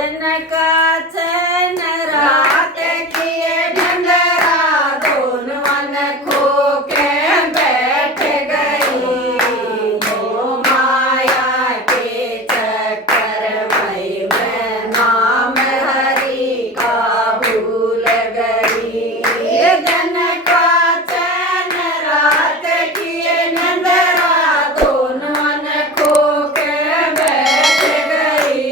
दिन का चैन रात किए ढंगरा दोन मन खो के बैठ गई। दो माया के चक्कर में नाम हरि का भूल गई। दिन का चैन रात किए नंदरा दोन मन खो के बैठ गई।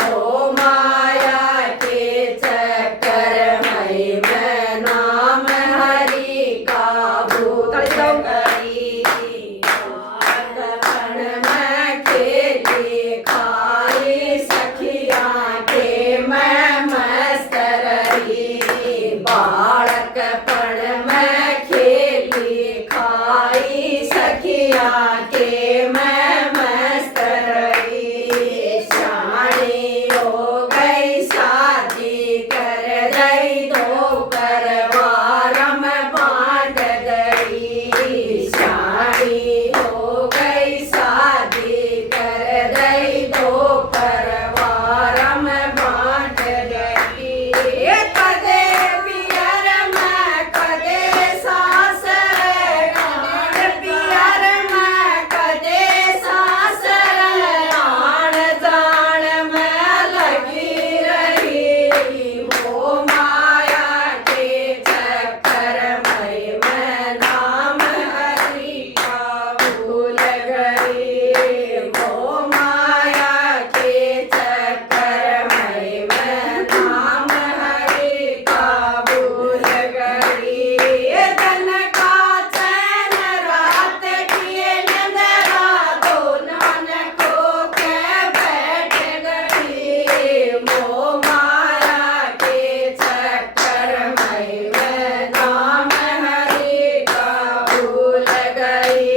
मोह माया के चक्कर में नाम हरि का भूल गई। बालपन में खेली खाई सखिया के मैं मस्त रही। बालकपन में खेली खाई सखिया के मैं मस्त रही। शादी हो गई शादी कर गई दो परिवार में बांट गई। शादी हो गई शादी कर गई दो परिवार में बांट गई। कदे पियर में कदे सास आण पियर में कदे सास आण जान में लगी रही। मोह माया के चक्कर में नाम हरि का भूल गई। मोह माया के चक्कर में नाम हरि का भूल गई। दिन का चैन रात किए नंदरा दोन मन खो के बैठ गई। मोह माया के चक्कर में नाम हरि का भूल गई।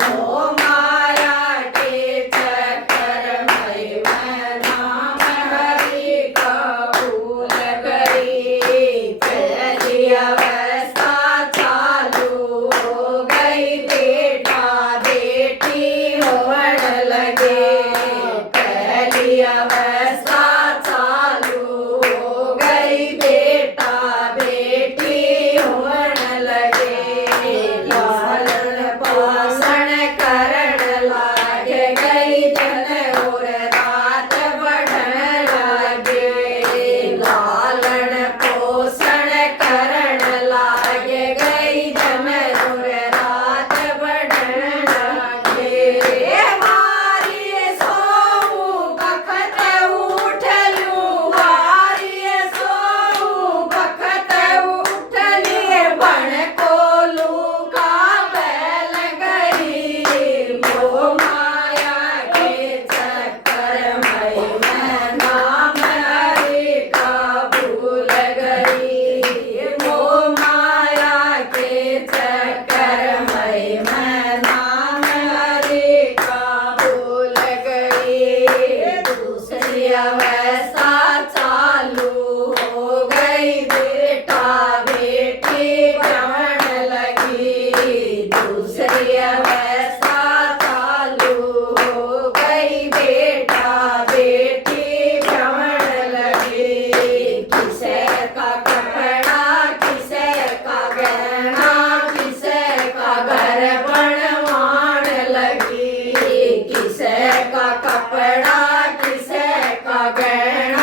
मोह माया के चक्कर में नाम हरि का भूल गई। पहली अवस्था चालू हो गई बेटा बेटी होने लगे। पहली अवस्था चालू हो गई बेटा बेटी होने लगे। लालन पालन करण लाग गई दिन और रात बढ़ने लगे। लालन पोषण करण लाग गई दिन और रात बढ़ने लगे। वारी सोऊ बखत उठ लूं वारी सोऊ बखत उठ लिए बण को लूका बैल गई। मोह माया के चक्कर में नाम हरि का भूल गई। मोह माया के चक्कर में नाम हरि का भूल गई। दूसरी अवस्था चालू हो गई बेटा बेटी भ्रमण लगी। दूसरी अवस्था चालू हो गई बेटा बेटी भ्रमण लगी। किसे का कपड़ा किसे का गहना किसे का घर बनवान लगी। किसे का कपड़ा किसे का गहना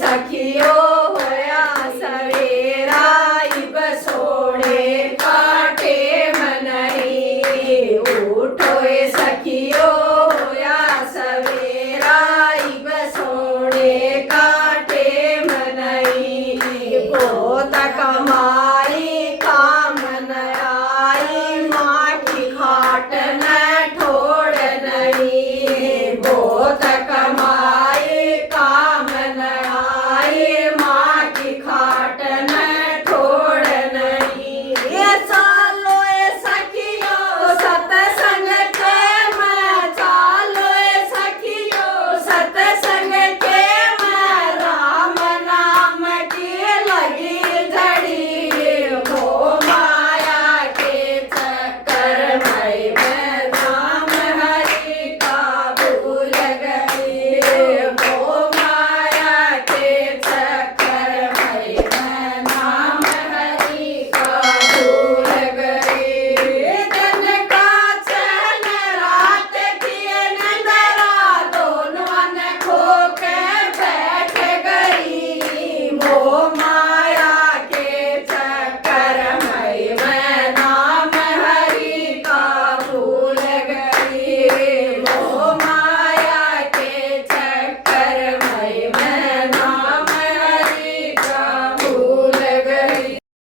सखियो होया सवेरा इब सोने काटे मनई उठो सखियो होया सवेरा इब सोने काटे मनई बहुत कमाई काम न आई माँ की खाट न ठोड़ नहीं बहुत कमाई काम न आई माँ की खाट न ठोड़ नहीं ये सालो सखियो सतसंग के मैं चालो सखियो सतसंग के मैं राम नाम की लगी जड़ी हो माया के चक्कर में मैं राम हरि का भूल गई हो माया के चक्कर में मैं नाम हरि का भूल गई दिन का चैन रात की निंदरा दोनों ने खो के बैठ गई वो माया